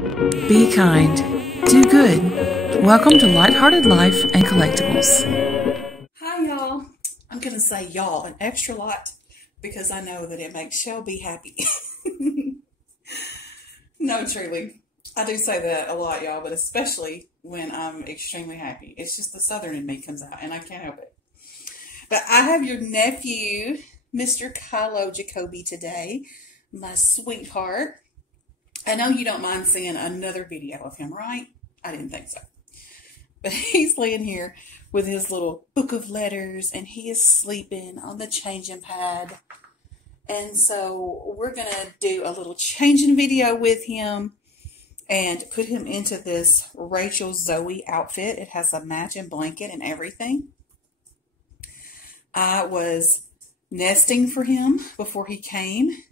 Be kind. Do good. Welcome to Lighthearted Life and Collectibles. Hi, y'all. I'm going to say y'all an extra lot because I know that it makes Shelby happy. No, truly. I do say that a lot, y'all, but especially when I'm extremely happy. It's just the Southern in me comes out, and I can't help it. But I have your nephew, Mr. Kylo Jacoby, today. My sweetheart. I know you don't mind seeing another video of him, right? I didn't think so. But he's laying here with his little book of letters, and he is sleeping on the changing pad. And so we're going to do a little changing video with him and put him into this Rachel Zoe outfit. It has a matching blanket and everything. I was nesting for him before he came,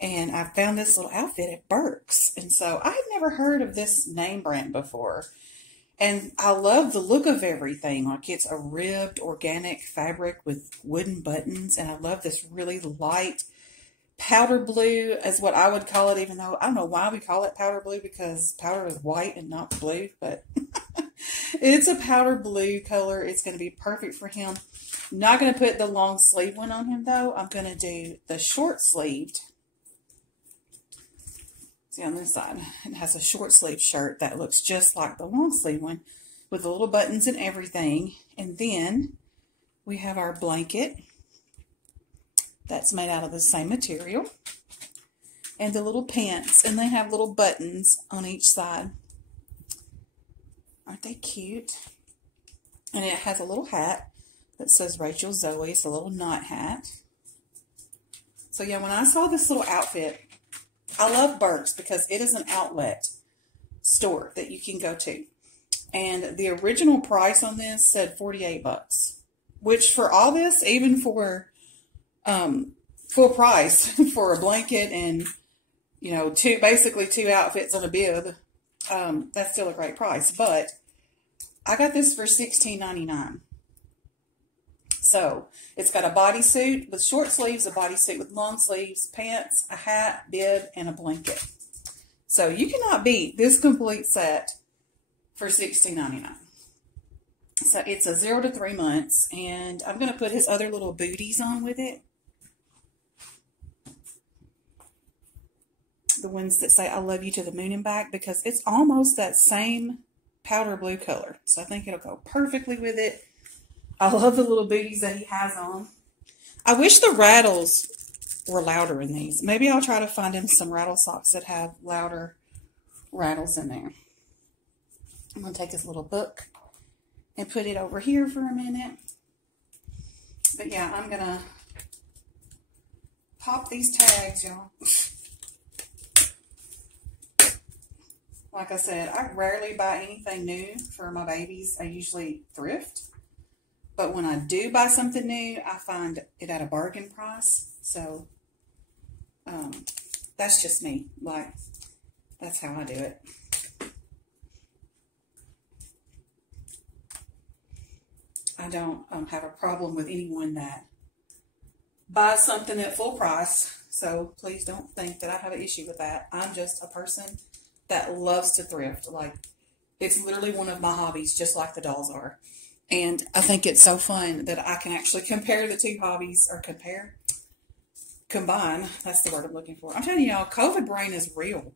and I found this little outfit at Burke's. And so I had never heard of this name brand before. And I love the look of everything. Like, it's a ribbed organic fabric with wooden buttons. And I love this really light powder blue is what I would call it, even though I don't know why we call it powder blue, because powder is white and not blue. But it's a powder blue color. It's going to be perfect for him. I'm not going to put the long sleeve one on him, though. I'm going to do the short sleeved. See, on this side, it has a short sleeve shirt that looks just like the long sleeve one with the little buttons and everything. And then we have our blanket that's made out of the same material, and the little pants, and they have little buttons on each side. Aren't they cute? And it has a little hat that says Rachel Zoe. It's a little knot hat. So yeah, when I saw this little outfit, I love Burke's because it is an outlet store that you can go to. And the original price on this said $48, which for all this, even for full price for a blanket and, you know, basically two outfits on a bib, that's still a great price. But I got this for $16.99. So it's got a bodysuit with short sleeves, a bodysuit with long sleeves, pants, a hat, bib, and a blanket. So you cannot beat this complete set for $16.99. So it's a 0 to 3 months, and I'm going to put his other little booties on with it. The ones that say I love you to the moon and back, because it's almost that same powder blue color. So I think it'll go perfectly with it. I love the little booties that he has on. I wish the rattles were louder in these. Maybe I'll try to find him some rattle socks that have louder rattles in there. I'm going to take this little book and put it over here for a minute. But yeah, I'm going to pop these tags, y'all. Like I said, I rarely buy anything new for my babies. I usually thrift. But when I do buy something new, I find it at a bargain price. So that's just me. Like, that's how I do it. I don't have a problem with anyone that buys something at full price. So please don't think that I have an issue with that. I'm just a person that loves to thrift. Like, it's literally one of my hobbies, just like the dolls are. And I think it's so fun that I can actually compare the two hobbies, or combine. That's the word I'm looking for. I'm telling y'all, COVID brain is real.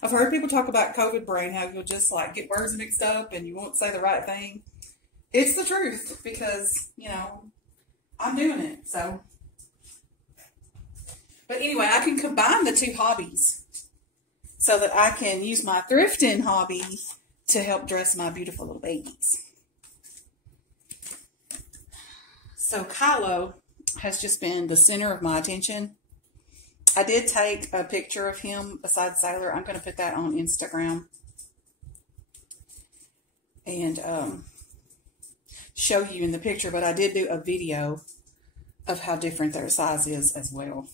I've heard people talk about COVID brain, how you'll just like get words mixed up and you won't say the right thing. It's the truth, because, you know, I'm doing it. So, but anyway, I can combine the two hobbies so that I can use my thrifting hobby to help dress my beautiful little babies. So Kylo has just been the center of my attention. I did take a picture of him beside Sailor. I'm going to put that on Instagram and show you in the picture. But I did do a video of how different their size is as well.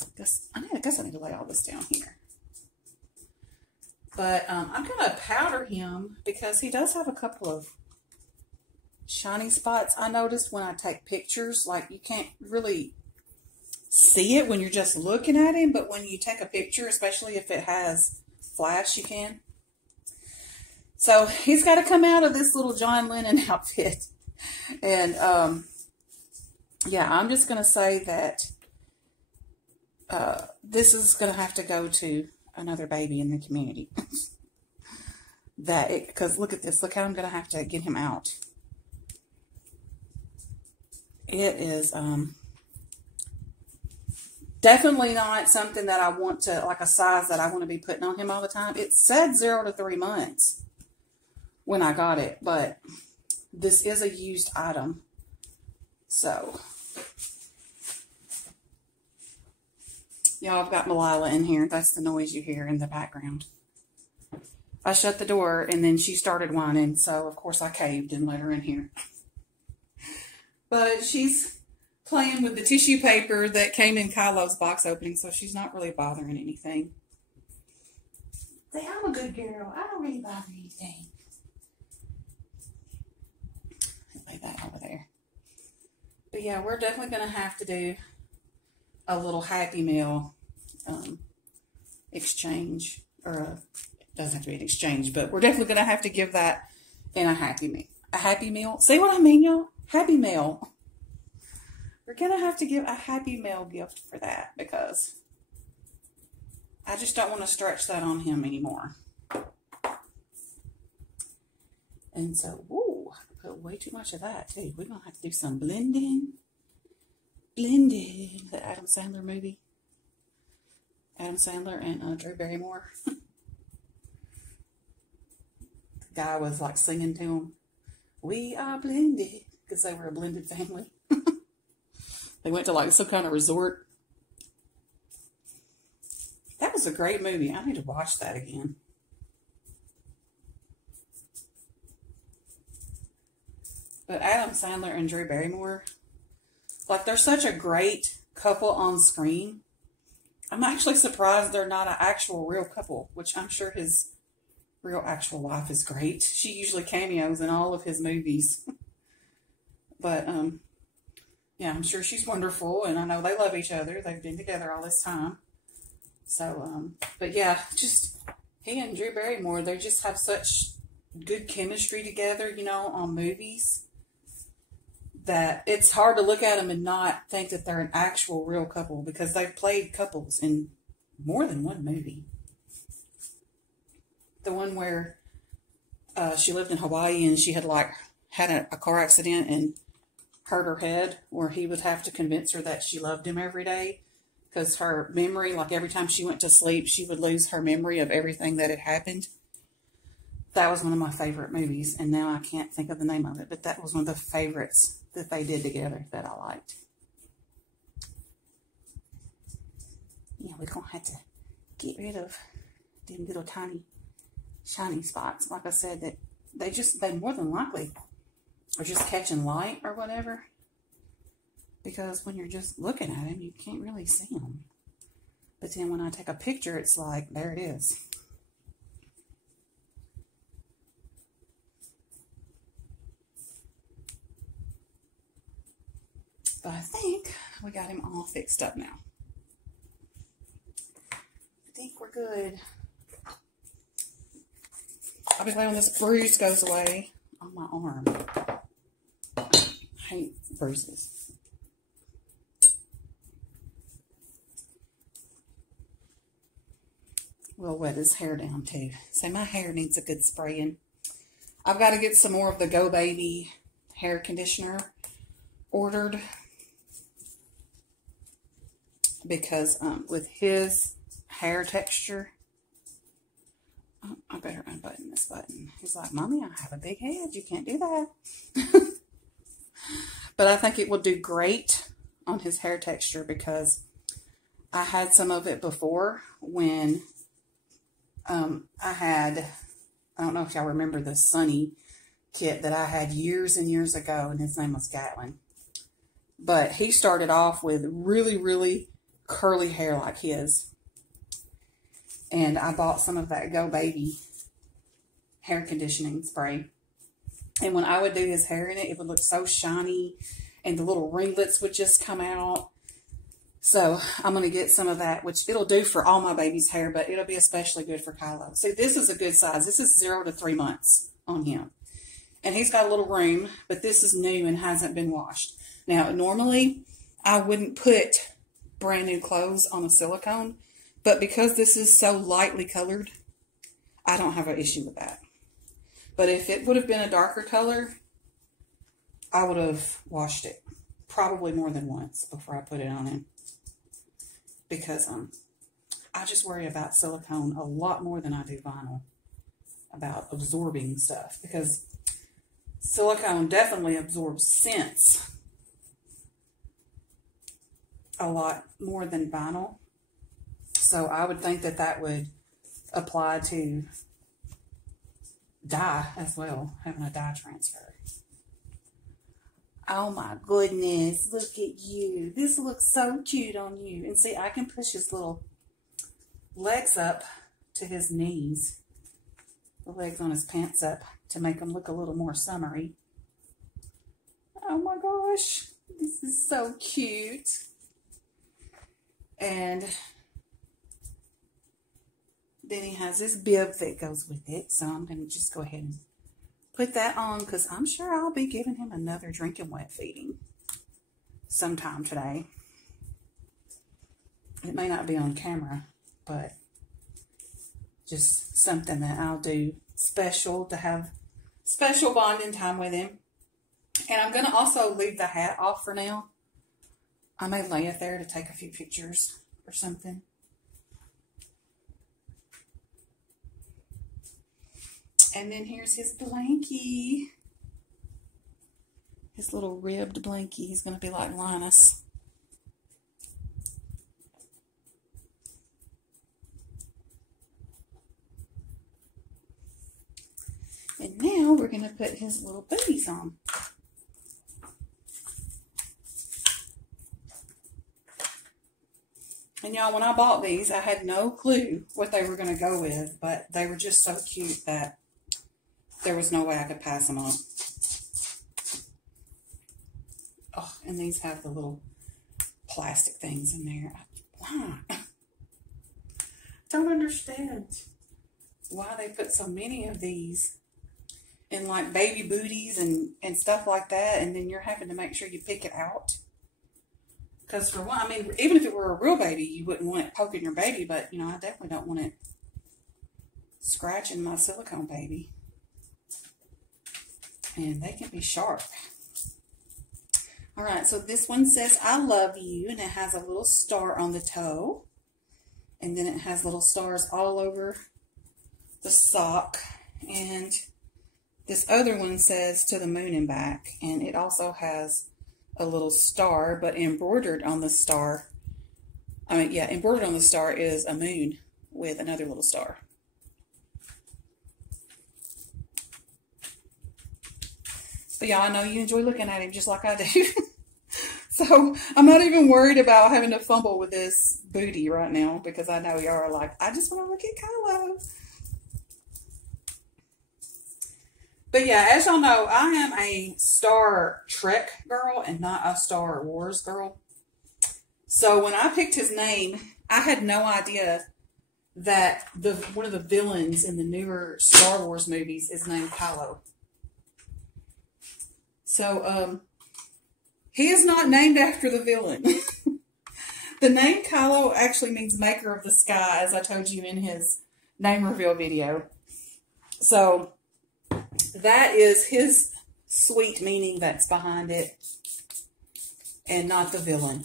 I guess I need to lay all this down here. But I'm going to powder him because he does have a couple of shiny spots. I noticed when I take pictures, like, you can't really see it when you're just looking at him, but when you take a picture, especially if it has flash, you can. So he's got to come out of this little John Lennon outfit. And yeah, I'm just going to say that this is going to have to go to another baby in the community. Because look at this. Look how I'm going to have to get him out. It is definitely not something that I want to, like a size that I want to be putting on him all the time. It said 0 to 3 months when I got it, but this is a used item. So, y'all, I've got Malila in here. That's the noise you hear in the background. I shut the door and then she started whining, so of course I caved and let her in here. But she's playing with the tissue paper that came in Kylo's box opening, so she's not really bothering anything. Say, I'm a good girl. I don't really bother anything. Lay that over there. But yeah, we're definitely going to have to do a little Happy Meal exchange. Or it doesn't have to be an exchange, but we're definitely going to have to give that in a Happy Meal. A Happy Meal. See what I mean, y'all? Happy Meal. We're going to have to give a Happy Meal gift for that because I just don't want to stretch that on him anymore. And so, woo, I put way too much of that too. We're going to have to do some blending. Blending. The Adam Sandler movie. Adam Sandler and Drew Barrymore. The guy was like singing to him, "We are blended," because they were a blended family. They went to like some kind of resort. That was a great movie. I need to watch that again. But Adam Sandler and Drew Barrymore, like, they're such a great couple on screen. I'm actually surprised they're not an actual real couple, which I'm sure his real actual wife is great. She usually cameos in all of his movies. But, yeah, I'm sure she's wonderful, and I know they love each other. They've been together all this time. So, but yeah, just he and Drew Barrymore, they just have such good chemistry together, you know, on movies, that it's hard to look at them and not think that they're an actual real couple, because they've played couples in more than one movie. The one where she lived in Hawaii and she had a car accident and hurt her head, where he would have to convince her that she loved him every day, because her memory, like every time she went to sleep, she would lose her memory of everything that had happened. That was one of my favorite movies, and now I can't think of the name of it, but that was one of the favorites that they did together that I liked. Yeah, we're going to have to get rid of them little tiny shiny spots. Like I said, that they more than likely are just catching light or whatever. Because when you're just looking at them, you can't really see them. But then when I take a picture, it's like, there it is. But I think we got him all fixed up now. I think we're good. I'll be glad when this bruise goes away on my arm. I hate bruises. We'll wet his hair down too. So my hair needs a good spraying. I've got to get some more of the Go Baby hair conditioner ordered, because with his hair texture, I better unbutton this button. He's like, "Mommy, I have a big head. You can't do that." But I think it will do great on his hair texture, because I had some of it before when I don't know if y'all remember the Sunny kit that I had years and years ago, and his name was Gatlin. But he started off with really, really curly hair like his. And I bought some of that Go Baby hair conditioning spray. And when I would do his hair in it, it would look so shiny, and the little ringlets would just come out. So I'm going to get some of that, which it'll do for all my baby's hair, but it'll be especially good for Kylo. So this is a good size. This is 0 to 3 months on him. And he's got a little room, but this is new and hasn't been washed. Now, normally I wouldn't put brand new clothes on a silicone, but because this is so lightly colored, I don't have an issue with that. But if it would have been a darker color, I would have washed it probably more than once before I put it on him. Because I just worry about silicone a lot more than I do vinyl, about absorbing stuff, because silicone definitely absorbs scents a lot more than vinyl. So I would think that that would apply to dye as well, having a dye transfer. Oh my goodness, look at you. This looks so cute on you. And see, I can push his little legs up to his knees. The legs on his pants up to make them look a little more summery. Oh my gosh, this is so cute. And then he has this bib that goes with it. So I'm going to just go ahead and put that on, because I'm sure I'll be giving him another drinking wet feeding sometime today. It may not be on camera, but just something that I'll do special to have special bonding time with him. And I'm going to also leave the hat off for now. I may lay it there to take a few pictures or something. And then here's his blankie. His little ribbed blankie. He's going to be like Linus. And now we're going to put his little booties on. And y'all, when I bought these, I had no clue what they were going to go with, but they were just so cute that there was no way I could pass them on. Oh, and these have the little plastic things in there. Why? Don't understand why they put so many of these in like baby booties and stuff like that, and then you're having to make sure you pick it out. Because for one, I mean, even if it were a real baby, you wouldn't want it poking your baby, but, you know, I definitely don't want it scratching my silicone baby. And they can be sharp. All right, so this one says, I love you, and it has a little star on the toe. And then it has little stars all over the sock. And this other one says, to the moon and back. And it also has a little star, but embroidered on the star, embroidered on the star is a moon with another little star. But yeah, I know you enjoy looking at him just like I do. So I'm not even worried about having to fumble with this booty right now, because I know y'all are like, I just want to look at Kylo. But yeah, as y'all know, I am a Star Trek girl and not a Star Wars girl. So when I picked his name, I had no idea that one of the villains in the newer Star Wars movies is named Kylo. So he is not named after the villain. The name Kylo actually means maker of the sky, as I told you in his name reveal video. So that is his sweet meaning that's behind it, and not the villain.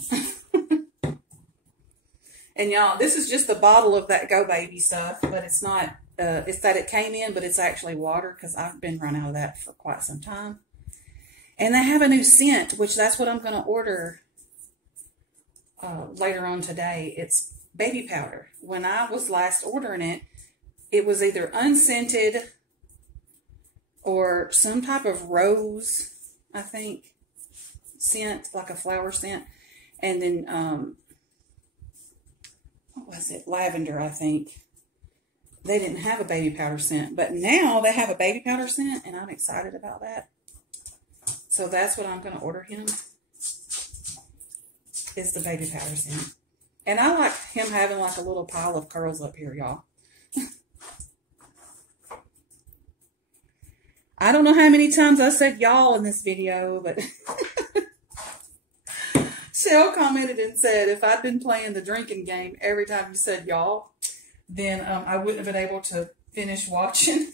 And y'all, this is just the bottle of that Go Baby stuff, but it's not, it's that it came in, but it's actually water, because I've been run out of that for quite some time. And they have a new scent, which that's what I'm going to order later on today. It's baby powder. When I was last ordering it, it was either unscented or some type of rose, I think, scent, like a flower scent. And then, what was it? Lavender, I think. They didn't have a baby powder scent, but now they have a baby powder scent, and I'm excited about that. So that's what I'm going to order him. is the baby powders in it. And I like him having like a little pile of curls up here, y'all. I don't know how many times I said y'all in this video, but Shell commented and said, if I'd been playing the drinking game every time you said y'all, then I wouldn't have been able to finish watching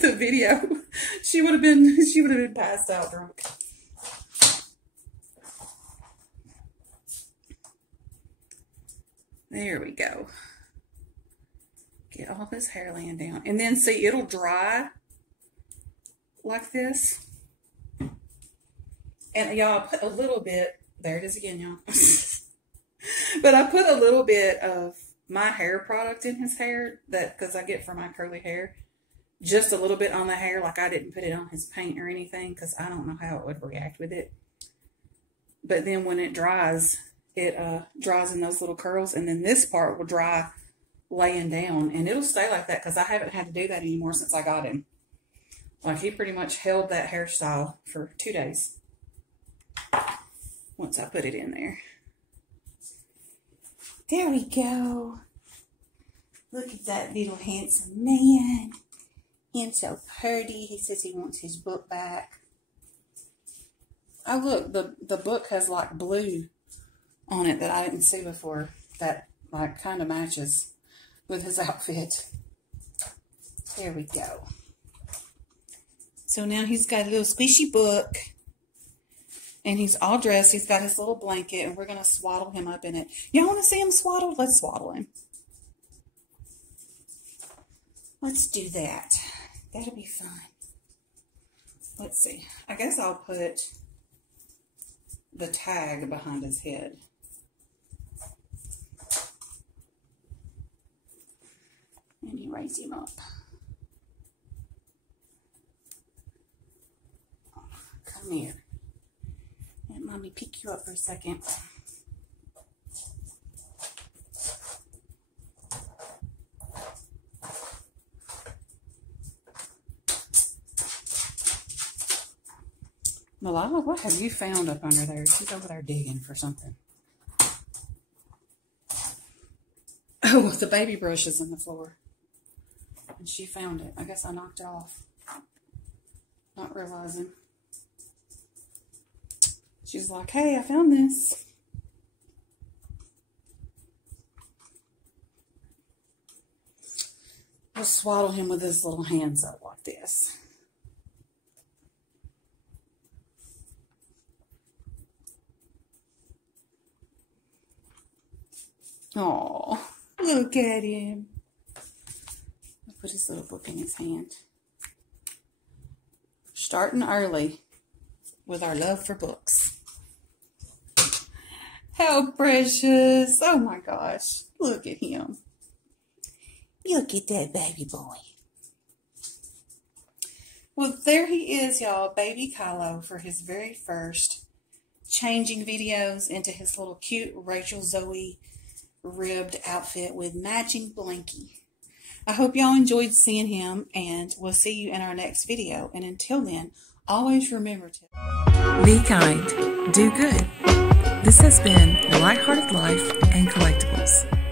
the video. She would have been passed out drunk. There we go. Get all this hair laying down. And then see, it'll dry like this. And y'all, I put a little bit, there it is again, y'all. But I put a little bit of my hair product in his hair, that because I get for my curly hair. Just a little bit on the hair, like I didn't put it on his paint or anything, because I don't know how it would react with it. But then when it dries in those little curls, and then this part will dry laying down, and it'll stay like that because I haven't had to do that anymore since I got him. Like, he pretty much held that hairstyle for 2 days once I put it in there. There we go. Look at that little handsome man. He's so pretty. He says he wants his book back. Oh, look, the book has like blue on it that I didn't see before. That like kind of matches with his outfit. There we go. So now he's got a little squishy book. And he's all dressed. He's got his little blanket. And we're going to swaddle him up in it. Y'all want to see him swaddled? Let's swaddle him. Let's do that. That'll be fun. Let's see. I guess I'll put the tag behind his head. And you raise him up. Come here. Let Mommy pick you up for a second. Malala, what have you found up under there? She's over there digging for something. Oh, the baby brush is in the floor. And she found it. I guess I knocked it off. Not realizing. She's like, hey, I found this. We'll swaddle him with his little hands up like this. Oh, look at him. I'll put his little book in his hand. Starting early with our love for books. How precious. Oh my gosh. Look at him. Look at that baby boy. Well, there he is, y'all. Baby Kylo for his very first changing videos into his little cute Rachel Zoe ribbed outfit with matching blankie. I hope y'all enjoyed seeing him, and we'll see you in our next video. And until then, always remember to Be kind. Do good. This has been Lighthearted Life and Collectibles.